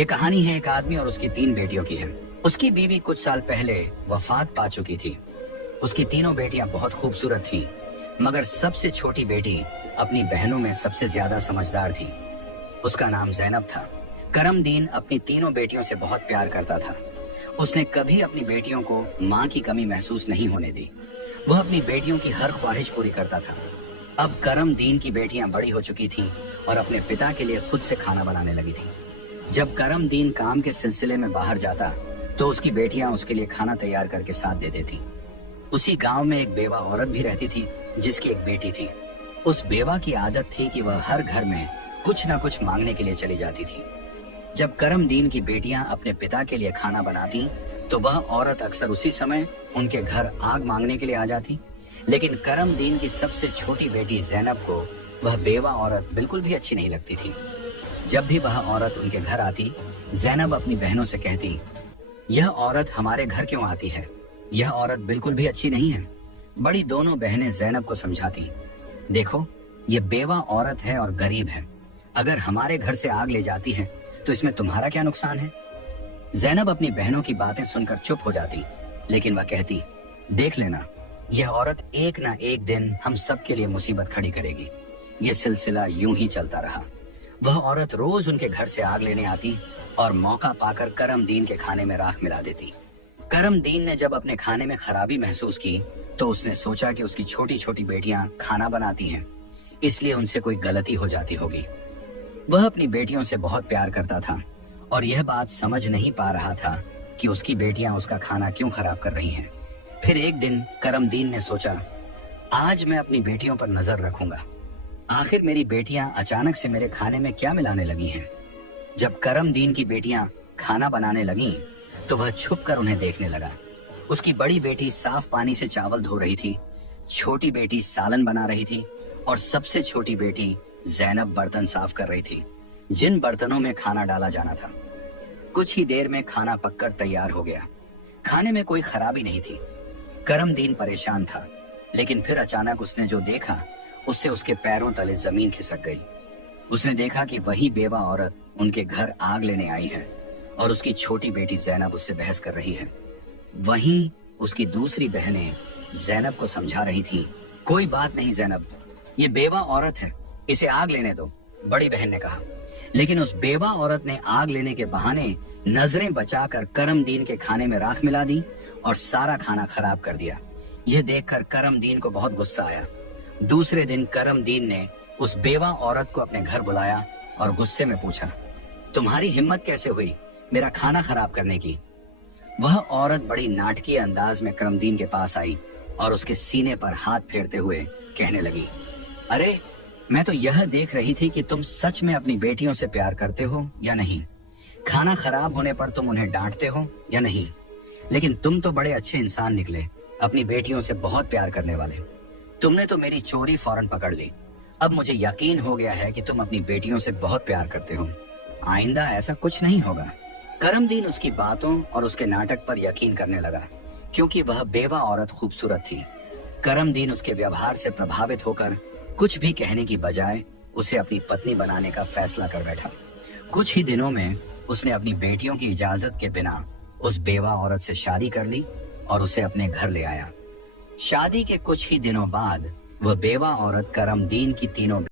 ये कहानी है एक आदमी और उसकी 3 बेटियों की है। उसकी बीवी कुछ साल पहले वफात पा चुकी थी। उसकी तीनों बेटियां बहुत खूबसूरत थीं, मगर सबसे छोटी बेटी अपनी बहनों में सबसे ज्यादा समझदार थी। उसका नाम ज़ैनब था। करमदीन अपनी तीनों बेटियों से बहुत प्यार करता था। उसने कभी अपनी बेटियों को माँ की कमी महसूस नहीं होने दी। वह अपनी बेटियों की हर ख्वाहिश पूरी करता था। अब करमदीन की बेटियां बड़ी हो चुकी थीं और अपने पिता के लिए खुद से खाना बनाने लगी थीं। जब करमदीन काम के सिलसिले में बाहर जाता तो उसकी बेटियां उसके लिए खाना तैयार करके साथ दे देती। उसी गांव में एक बेवा औरत भी रहती थी जिसकी एक बेटी थी। उस बेवा की आदत थी कि वह हर घर में कुछ न कुछ मांगने के लिए चली जाती थी। जब करमदीन की बेटियां अपने पिता के लिए खाना बनाती तो वह औरत अक्सर उसी समय उनके घर आग मांगने के लिए आ जाती। लेकिन करमदीन की सबसे छोटी बेटी ज़ैनब को वह बेवा औरत बिल्कुल भी अच्छी नहीं लगती थी। जब भी वह औरत उनके घर आती, ज़ैनब अपनी बहनों से कहती, यह औरत हमारे घर क्यों आती है? यह औरत बिल्कुल भी अच्छी नहीं है। बड़ी दोनों बहनें ज़ैनब को समझाती, देखो ये बेवा औरत है और गरीब है। अगर हमारे घर से आग ले जाती है तो इसमें तुम्हारा क्या नुकसान है? ज़ैनब अपनी बहनों की बातें सुनकर चुप हो जाती, लेकिन वह कहती, देख लेना, यह औरत एक ना एक दिन हम सब के लिए मुसीबत खड़ी करेगी। यह सिलसिला यूं ही चलता रहा। वह औरत रोज उनके घर से आग लेने आती और मौका पाकर करमदीन के खाने में राख मिला देती। करमदीन ने जब अपने खाने में खराबी महसूस की तो उसने सोचा कि उसकी छोटी छोटी बेटियां खाना बनाती हैं, इसलिए उनसे कोई गलती हो जाती होगी। वह अपनी बेटियों से बहुत प्यार करता था और यह बात समझ नहीं पा रहा था कि उसकी बेटियां उसका खाना क्यों खराब कर रही हैं। फिर एक दिन करमदीन ने सोचा, आज मैं अपनी बेटियों पर नजर रखूंगा। आखिर मेरी बेटियां अचानक से मेरे खाने में क्या मिलाने लगी हैं? जब करमदीन की बेटियां खाना बनाने लगीं, तो वह छुप कर उन्हें देखने लगा। उसकी बड़ी बेटी साफ पानी से चावल धो रही थी, छोटी बेटी सालन बना रही थी और सबसे छोटी बेटी ज़ैनब बर्तन साफ कर रही थी, जिन बर्तनों में खाना डाला जाना था। कुछ ही देर में खाना पककर तैयार हो गया। खाने में कोई खराबी नहीं थी। करमदीन परेशान था, लेकिन फिर अचानक उसने जो देखा उससे उसके पैरों तले जमीन खिसक गई। उसने देखा कि वही बेवा औरत उनके घर आग लेने आई है और उसकी छोटी बेटी ज़ैनब उससे बहस कर रही है। वहीं उसकी दूसरी बहनें ज़ैनब को समझा रही थीं, कोई बात नहीं ज़ैनब, ये बेवा औरत है, इसे आग लेने दो, बड़ी बहन ने कहा। लेकिन उस बेवा औरत ने आग लेने के बहाने नजरें बचाकर करमदीन के खाने में राख मिला दी और सारा खाना खराब कर दिया। यह देखकर करमदीन को बहुत गुस्सा आया। दूसरे दिन करमदीन ने उस बेवा औरत को अपने घर बुलाया और गुस्से में पूछा, तुम्हारी हिम्मत कैसे हुई मेरा खाना खराब करने की? वह औरत बड़ी नाटकीय अंदाज में करमदीन के पास आई और उसके सीने पर हाथ फेरते हुए कहने लगी, अरे मैं तो यह देख रही थी कि तुम सच में अपनी बेटियों से प्यार करते हो या नहीं। खाना खराब होने पर तुम उन्हें डांटते हो या नहीं। लेकिन तुम तो बड़े अच्छे इंसान निकले, अपनी बेटियों से बहुत प्यार करने वाले। तुमने तो मेरी चोरी फौरन पकड़ ली। अब मुझे यकीन हो गया है कि तुम अपनी बेटियों से बहुत प्यार करते हो। आइंदा ऐसा कुछ नहीं होगा। करमदीन उसकी बातों और उसके नाटक पर यकीन करने लगा, क्योंकि वह बेवा औरत खूबसूरत थी। करमदीन उसके व्यवहार से प्रभावित होकर कुछ भी कहने की बजाय उसे अपनी पत्नी बनाने का फैसला कर बैठा। कुछ ही दिनों में उसने अपनी बेटियों की इजाजत के बिना उस बेवा औरत से शादी कर ली और उसे अपने घर ले आया। शादी के कुछ ही दिनों बाद वह बेवा औरत करमदीन की तीनों